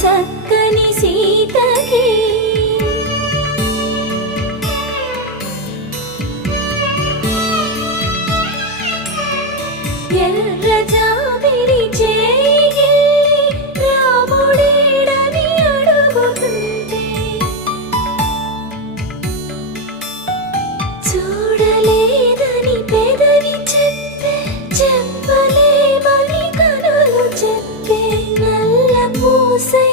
చక్కని సీతకి ఎర్ర జాబిలి చేయి రాముడేడని అడుగుతుంటే చూడలేదని పెదవి చెప్పలేమని కనులు చెప్పే నల్ల పూసై